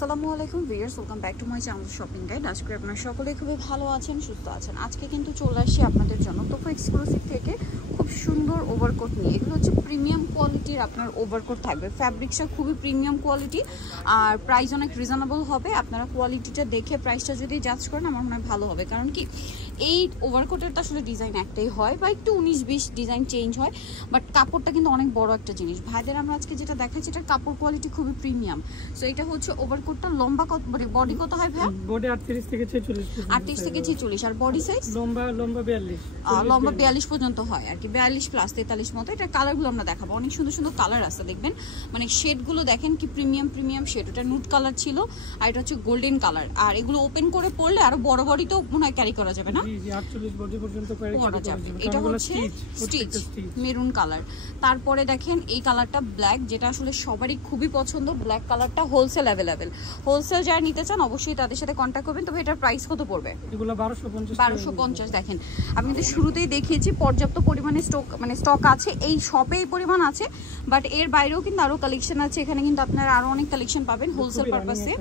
আসসালামু আলাইকুম viewers, welcome back to my channel shopping guide. আশা করি আপনারা সকলেই খুবই ভালো আছেন, সুস্থ আছেন। আজকে কিন্তু চলে আসি আপনাদের জন্য তোফা এক্সক্লুসিভ থেকে খুব সুন্দর ওভারকোট নিয়ে। এগুলো হচ্ছে প্রিমিয়াম কোয়ালিটির আপনার ওভারকোট থাকবে। ফ্যাব্রিক্সটা খুবই প্রিমিয়াম কোয়ালিটি আর প্রাইস অনেক রিজনেবল হবে। আপনারা কোয়ালিটিটা দেখে প্রাইসটা যদি জাজ করেন আমার মনে হয় ভালো হবে, কারণ কি এই ওভারকোটের তো আসলে ডিজাইন একটাই হয় বা একটু 19-20 ডিজাইন চেঞ্জ হয়, বাট কাপড়টা কিন্তু অনেক বড় একটা জিনিস। ভাইদের আমরা আজকে যেটা দেখাচ্ছি এটার কাপড় কোয়ালিটি খুবই প্রিমিয়াম। সো এটা হচ্ছে ওভারকোটটা লম্বা কত, মানে বডি কত হয় ভাই? বডি 38 থেকে 46, 38 থেকে 46। আর বডি সাইজ লম্বা 42, লম্বা 42 পর্যন্ত হয় আর কি, 42 প্লাস 43 মতো। এটা কালারগুলো আমরা দেখাবো, অনেক সুন্দর সুন্দর কালার আছে দেখবেন, মানে শেডগুলো দেখেন কি প্রিমিয়াম শেড। এটা নুট কালার ছিল আর এটা হচ্ছে গোল্ডেন কালার। আর এগুলো ওপেন করে পরলে আরো বড় বডিতেও মনে হয় ক্যারি করা যাবে না? জি জি, 48 বডি পর্যন্ত ক্যারি করা যাবে। এটা হচ্ছে স্টিচ মেরুন কালার। তারপরে দেখেন এই কালারটা ব্ল্যাক, যেটা আসলে সবারই খুবই পছন্দ। ব্ল্যাক কালারটা হোলসেল অ্যাভেলেবেল। হোলসেল যারা নিতে চান অবশ্যই তাদের সাথে কন্ট্যাক্ট করবেন। তবে এটার প্রাইস কত পড়বে? এগুলো 1250। দেখেন আমি কিন্তু শুরুতেই দেখিয়েছি পর্যাপ্ত পরিমাণে স্টক আছে এই শপে, এই পরিমাণ আছে, বাট এর বাইরেও কিন্তু আরো কালেকশন আছে। এখানে কিন্তু আপনারা আরো অনেক কালেকশন পাবেন হোলসেল পারপাসে।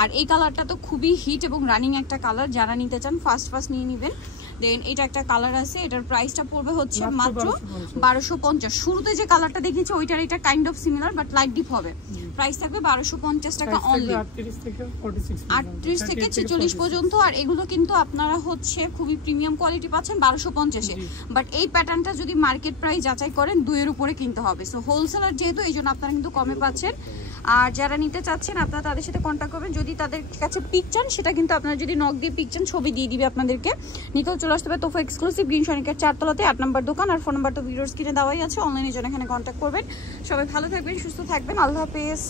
আর এই কালারটা তো খুবই হিট এবং রানিং একটা কালার, যারা নিতে চান ফার্স্ট নিয়ে নেবেন। দেন এটা একটা কালার আছে, এটার প্রাইসটা পড়বে হচ্ছে মাত্র 1250। শুরুতে যে কালারটা দেখিয়েছি ওইটার এটা kind of similar but light deep হবে। প্রাইস থাকবে 1250 টাকা অনলি, 38 থেকে 46 পর্যন্ত। আর এগুলো কিন্তু আপনারা হচ্ছে খুবই প্রিমিয়াম কোয়ালিটি পাচ্ছেন 1250-এ। বাট এই প্যাটার্নটা যদি মার্কেট প্রাইস যাচাই করেন 2 এর উপরে কিনতে হবে। সো হোলসেলার যেহেতু এই জন্য আপনারা কিন্তু কমে পাচ্ছেন। আর যারা নিতে চাচ্ছেন আপনারা তাদের সাথে কন্ট্যাক্ট করবেন। যদি তাদের কাছে পিক চান সেটা কিন্তু আপনারা যদি নক দিয়ে পিক চান ছবি দিয়ে দিবে আপনাদেরকে। নিতেও চলে আসতে হবে তোফা এক্সক্লুসিভ গ্রিন সনিকের 4 তলাতে 8 নম্বর দোকান। আর ফোন নাম্বার তো ভিডিওর স্ক্রিনে দেওয়াই আছে, অনলাইনে জন্য এখানে কন্ট্যাক্ট করবেন। সবাই ভালো থাকবেন, সুস্থ থাকবেন, আল্লাহ হাফেজ।